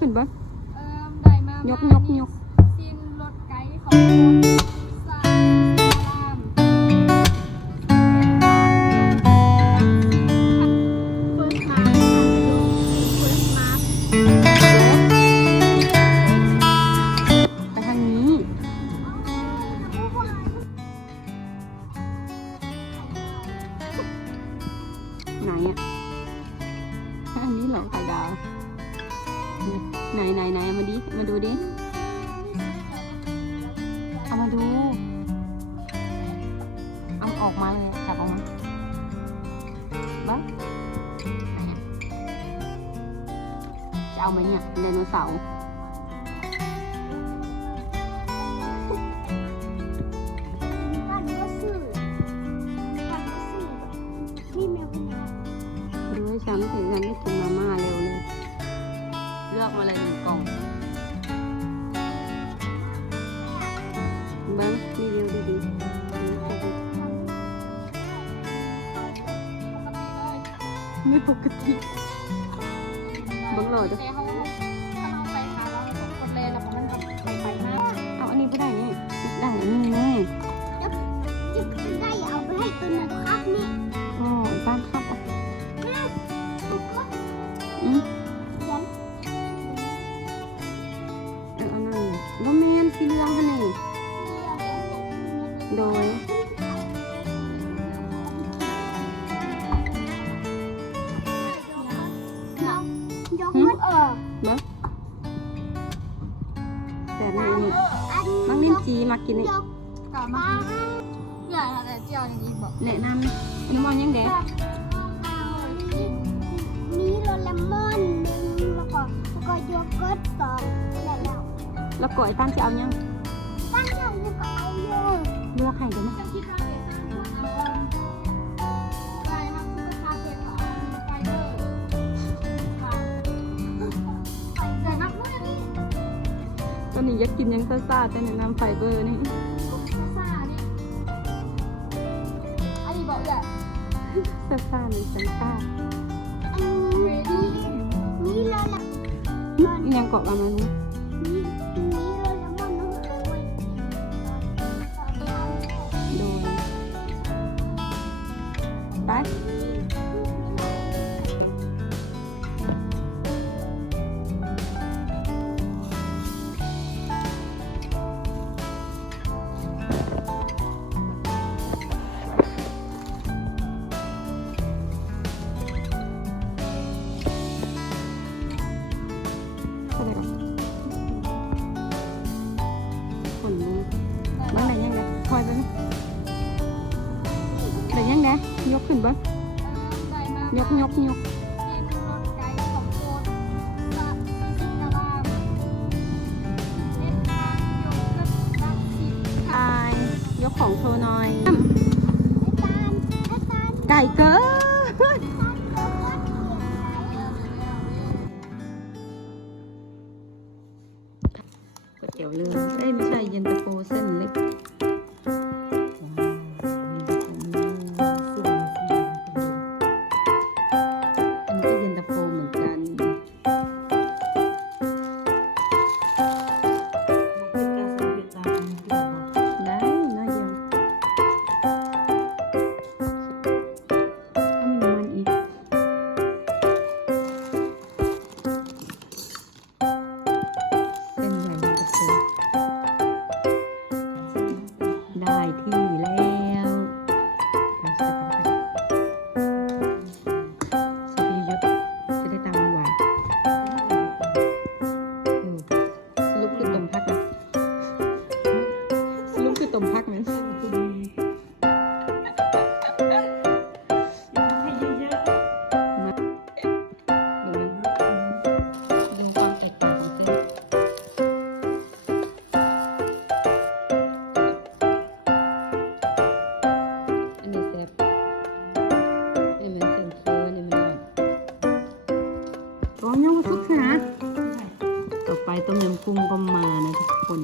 ขึ้นเบ้างเอิ่มได้มายกมายกนี่ยกสิ้นรถไกด์ของ ไหนไหนไหนเอามาดิมาดูดิเอามาดู เอาออกมาเลยจับออกมาบ้าไหนอะจะเอาไหมเนี่ยไดโนเสาร์ปั่นก็สื่อปั่นก็สื่อนี่แมวเป็นไงดูให้ฉันถึงฉันได้กิน อกมาเลยหนึ่งกล่องเบิ้งรีวิวดีๆไม่ปกติบังหลอดแต่เขาถ้าเราไปหาเราสองคนเลยแล้วมันก็ไปไปมากเอาอันนี้ไม่ได้นี่ได้อันนี้แน่จะได้เอาไปให้ตัวนึงครับนี่อ๋อบ้านครับอะตุ๊กก็อืม โดยยกมันออกเบิ้งแบบนี้นี่อันน้องลิ้นจีมากินนี่ นนี้อยากกินยังซ่าๆแต่แนะนำไฟเบอร์นี่ซ่านี่อันนี้บอกเลยซ่าๆเลยฉันซ่าอันนี้มีโรลเลมอืมยังเกาะกันมานี่มี ขึ้นบ้างยกยกยกกินรถไกด์ของโคตรสัตว์สิบกะลามเล่นทางยกกระดับสิบอายยกของโชว์หน่อยไอ้ตาลไอ้ตาลไก่เกินตาลโยเกิร์ตเขียนไว้ก๋วยเตี๋ยวเรือเอ้ยไม่ใช่เย็นตาโฟเส้นเล็ก องเส้นอันนี้เซฟอันนี้มันเซนโฟอันนี้มันร้องยังมาทุกนะต่อไปต้มยำกุ้งก็มานะทุกคน